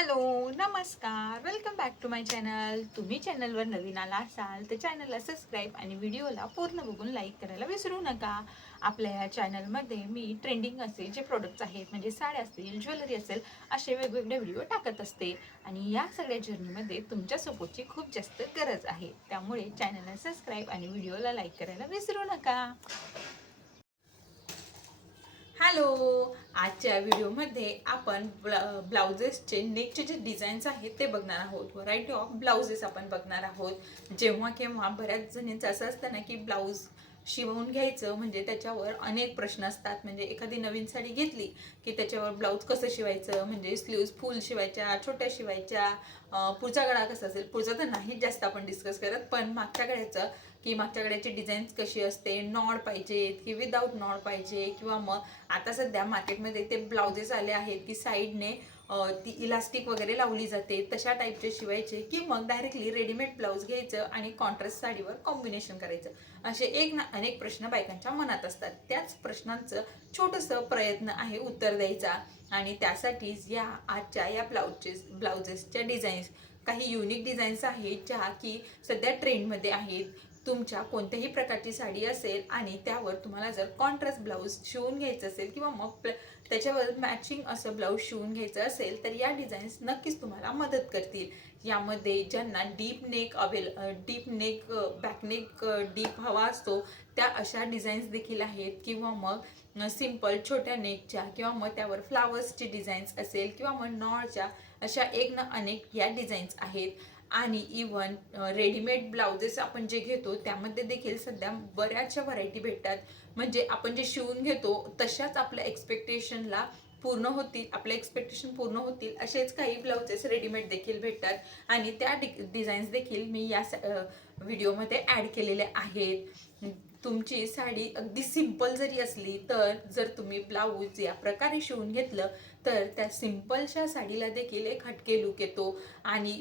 Hello, नमस्कार, welcome back to my channel. तुम्ही चॅनलवर नवीन आला असाल तर चॅनलला सबस्क्राईब आणि व्हिडिओला पूर्ण बघून लाईक करायला विसरू नका. आपल्या या चॅनलमध्ये मी ट्रेंडिंग असे जे प्रोडक्ट्स आहेत म्हणजे साड्या असतील, ज्वेलरी असेल, असे वेगवेगळे व्हिडिओ टाकत असते. आणि या सगळ्या जर्नीमध्ये तुमच्या सपोर्टची खूप जास्त गरज आहे. त्यामुळे चॅनलला सबस्क्राईब आणि व्हिडिओला लाईक करायला विसरू नका. हॅलो, आजच्या व्हिडिओमध्ये आपण ब्लाउजेसचे नेकचे जे डिझाईन्स आहेत ते बघणार आहोत. व्हरायटी ऑफ ब्लाउजेस आपण बघणार आहोत. जेव्हा केव्हा बऱ्याच जणींचं असं असतं ना की ब्लाऊज शिवून घ्यायचं म्हणजे त्याच्यावर अनेक प्रश्न असतात. म्हणजे एखादी नवीन साडी घेतली की त्याच्यावर ब्लाऊज कसं शिवायचं, म्हणजे स्लीव्ज फुल शिवायच्या, छोट्या शिवायच्या, पुढचा गळा कसा असेल, पुढचा तर नाही जास्त आपण डिस्कस करत, पण मागच्या गळ्याचं की मागच्या गळ्याची डिझाईन्स कशी असते, नॉड पाहिजेत की विदाऊट नॉड पाहिजे, किंवा मग आता सध्या मार्केटमध्ये ते ब्लाउजेस आले आहेत की साईडने ती इलास्टिक वगैरे लावली जाते, तशा टाईपचे शिवायचे की मग डायरेक्टली रेडीमेड ब्लाऊज घ्यायचं आणि कॉन्ट्रास्ट साडीवर कॉम्बिनेशन करायचं. असे एक ना अनेक प्रश्न बायकांच्या मनात असतात. त्याच प्रश्नांचं छोटंसं प्रयत्न आहे उत्तर द्यायचा. आणि त्यासाठीच या आजच्या या ब्लाउजेसच्या डिझाईन्स काही युनिक डिझाईन्स आहेत ज्या की सध्या ट्रेंडमध्ये आहेत. तुमच्या कोणत्याही प्रकारची साडी असेल आणि त्यावर तुम्हाला जर कॉन्ट्रास्ट ब्लाऊज शिवून घ्यायचं असेल किंवा मग त्याच्यावर मॅचिंग असं ब्लाऊज शिवून घ्यायचं असेल तर या डिझाईन्स नक्कीच तुम्हाला मदत करतील. यामध्ये ज्यांना डीप नेक बॅकनेक डीप हवा असतो त्या अशा डिझाईन्स देखील आहेत, किंवा मग सिंपल छोट्या नेकच्या, किंवा मग त्यावर फ्लावर्सची डिझाईन्स असेल, किंवा मग नॉडच्या, अशा एक ना अनेक या डिझाईन्स आहेत. आणि इवन रेडीमेड ब्लाउजेस आपण जे घेतो त्यामध्ये देखील सध्या बऱ्याचशा व्हरायटी भेटतात. म्हणजे आपण जे शिवून घेतो तशाच आपल्या एक्सपेक्टेशन पूर्ण होतील असेच काही ब्लाउजेस रेडीमेड देखील भेटतात. आणि त्या डिझाईन्स देखील मी या व्हिडिओमध्ये ॲड केलेल्या आहेत. तुमची साडी अगदी सिंपल जरी असली तर जर तुम्ही ब्लाऊज या प्रकारे शिवून घेतलं तर त्या सिंपलच्या साडीला देखील एक हटके लुक येतो. आणि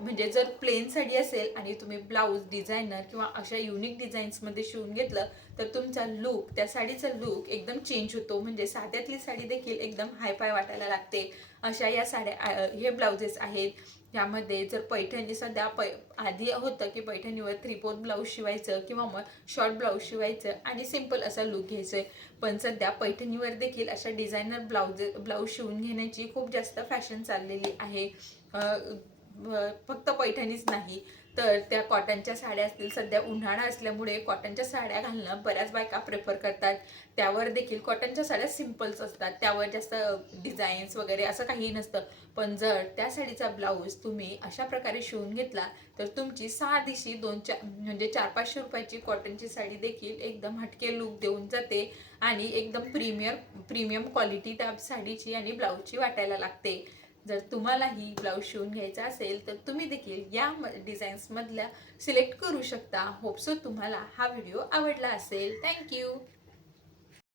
म्हणजे जर प्लेन साडी असेल आणि तुम्ही ब्लाऊज डिझायनर किंवा अशा युनिक डिझाईन्समध्ये शिवून घेतलं तर तुमचा लुक, त्या साडीचा लुक एकदम चेंज होतो. म्हणजे साध्यातली साडी देखील एकदम हायफाय वाटायला लागते. अशा या साड्या हे ब्लाउजेस आहेत. यामध्ये जर पैठणी सध्या आधी होतं की पैठणीवर 3/4 ब्लाऊज शिवायचं किंवा मग शॉर्ट ब्लाऊज शिवायचं आणि सिंपल असा लुक घ्यायचं. पण सध्या पैठणीवर देखील अशा डिझायनर ब्लाऊज शिवून घेण्याची खूप जास्त फॅशन चाललेली आहे. फक्त पैठणीच नाही तर त्या कॉटनच्या साड्या असतील, सध्या उन्हाळा असल्यामुळे कॉटनच्या साड्या घालणं बऱ्याच बायका प्रेफर करतात. त्यावर देखील कॉटनच्या साड्या सिंपल्स असतात, त्यावर जास्त डिझाईन्स वगैरे असं काही नसतं. पण जर त्या साडीचा ब्लाऊज तुम्ही अशा प्रकारे शिवून घेतला तर तुमची साधीशी 400-500 रुपयाची कॉटनची साडी देखील एकदम हटके लुक देऊन जाते आणि एकदम प्रीमियम क्वालिटी त्या साडीची आणि ब्लाऊजची वाटायला लागते. जर तुम्हालाही ब्लाऊज शिवून घ्यायचा असेल तर तुम्ही देखील या डिझाईन्समधल्या सिलेक्ट करू शकता. होप सो तुम्हाला हा व्हिडिओ आवडला असेल. थँक्यू.